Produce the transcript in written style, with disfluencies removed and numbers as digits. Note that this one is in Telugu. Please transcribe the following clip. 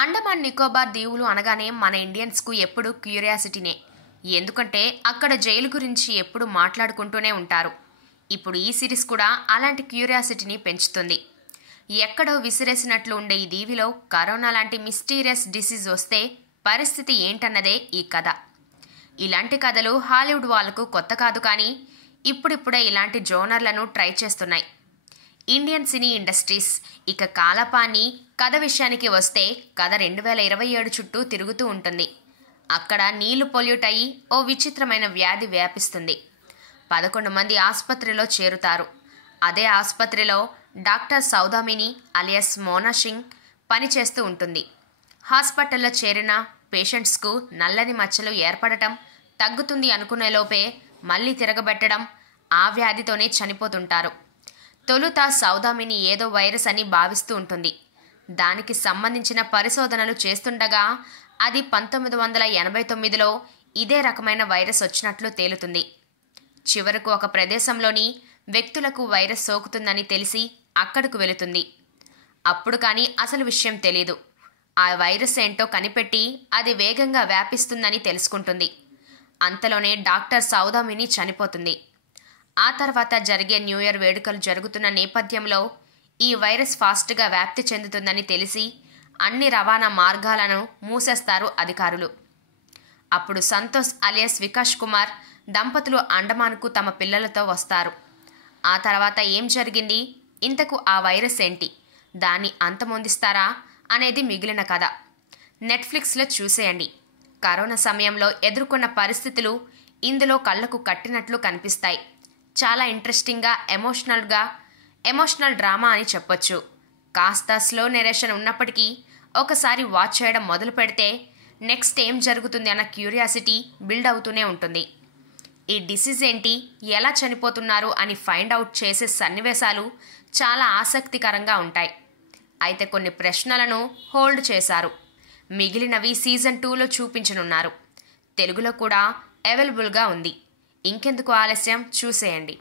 అండమాన్ నికోబార్ దీవులు అనగానే మన ఇండియన్స్కు ఎప్పుడు క్యూరియాసిటీనే. ఎందుకంటే అక్కడ జైలు గురించి ఎప్పుడు మాట్లాడుకుంటూనే ఉంటారు. ఇప్పుడు ఈ సిరీస్ కూడా అలాంటి క్యూరియాసిటీని పెంచుతుంది. ఎక్కడో విసిరేసినట్లు ఉండే ఈ దీవిలో కరోనా లాంటి మిస్టీరియస్ డిసీజ్ వస్తే పరిస్థితి ఏంటన్నదే ఈ కథ. ఇలాంటి కథలు హాలీవుడ్ వాళ్లకు కొత్త కాదు, కానీ ఇప్పుడిప్పుడే ఇలాంటి జోనర్లను ట్రై చేస్తున్నాయి ఇండియన్ సినీ ఇండస్ట్రీస్. ఇక కాలపాని కథ విషయానికి వస్తే కథ 2027 చుట్టూ తిరుగుతూ ఉంటుంది. అక్కడ నీళ్లు పొల్యూట్ అయ్యి ఓ విచిత్రమైన వ్యాధి వ్యాపిస్తుంది. 11 మంది ఆసుపత్రిలో చేరుతారు. అదే ఆసుపత్రిలో డాక్టర్ సౌదామిని అలియాస్ మోనా సింగ్ పనిచేస్తూ ఉంటుంది. హాస్పిటల్లో చేరిన పేషెంట్స్కు నల్లని మచ్చలు ఏర్పడటం తగ్గుతుంది అనుకునేలోపే మళ్ళీ తిరగబెట్టడం, ఆ వ్యాధితోనే చనిపోతుంటారు. తొలుత సౌదామిని ఏదో వైరస్ అని భావిస్తూ ఉంటుంది. దానికి సంబంధించిన పరిశోధనలు చేస్తుండగా అది 1989లో ఇదే రకమైన వైరస్ వచ్చినట్లు తేలుతుంది. చివరకు ఒక ప్రదేశంలోని వ్యక్తులకు వైరస్ సోకుతుందని తెలిసి అక్కడకు వెళుతుంది. అప్పుడు కానీ అసలు విషయం తెలీదు. ఆ వైరస్ ఏంటో కనిపెట్టి అది వేగంగా వ్యాపిస్తుందని తెలుసుకుంటుంది. అంతలోనే డాక్టర్ సౌదామిని చనిపోతుంది. ఆ తర్వాత జరిగే న్యూ ఇయర్ వేడుకలు జరుగుతున్న నేపథ్యంలో ఈ వైరస్ ఫాస్ట్గా వ్యాప్తి చెందుతుందని తెలిసి అన్ని రవాణా మార్గాలను మూసేస్తారు అధికారులు. అప్పుడు సంతోష్ అలియాస్ వికాష్ కుమార్ దంపతులు అండమాన్కు తమ పిల్లలతో వస్తారు. ఆ తర్వాత ఏం జరిగింది, ఇంతకు ఆ వైరస్ ఏంటి, దాన్ని అంతమొందిస్తారా అనేది మిగిలిన కథ. నెట్ఫ్లిక్స్లో చూసేయండి. కరోనా సమయంలో ఎదుర్కొన్న పరిస్థితులు ఇందులో కళ్లకు కట్టినట్లు కనిపిస్తాయి. చాలా ఇంట్రెస్టింగ్గా, ఎమోషనల్ డ్రామా అని చెప్పొచ్చు. కాస్త స్లో నెరేషన్ ఉన్నప్పటికీ ఒకసారి వాచ్ చేయడం మొదలు పెడితే నెక్స్ట్ ఏం జరుగుతుంది అన్న క్యూరియాసిటీ బిల్డ్ అవుతూనే ఉంటుంది. ఈ డిసీజ్ ఏంటి, ఎలా చనిపోతున్నారు అని ఫైండ్ అవుట్ చేసే సన్నివేశాలు చాలా ఆసక్తికరంగా ఉంటాయి. అయితే కొన్ని ప్రశ్నలను హోల్డ్ చేశారు. మిగిలినవి సీజన్ 2లో చూపించనున్నారు. తెలుగులో కూడా అవైలబుల్గా ఉంది. ఇంకెందుకు ఆలస్యం, చూసేయండి.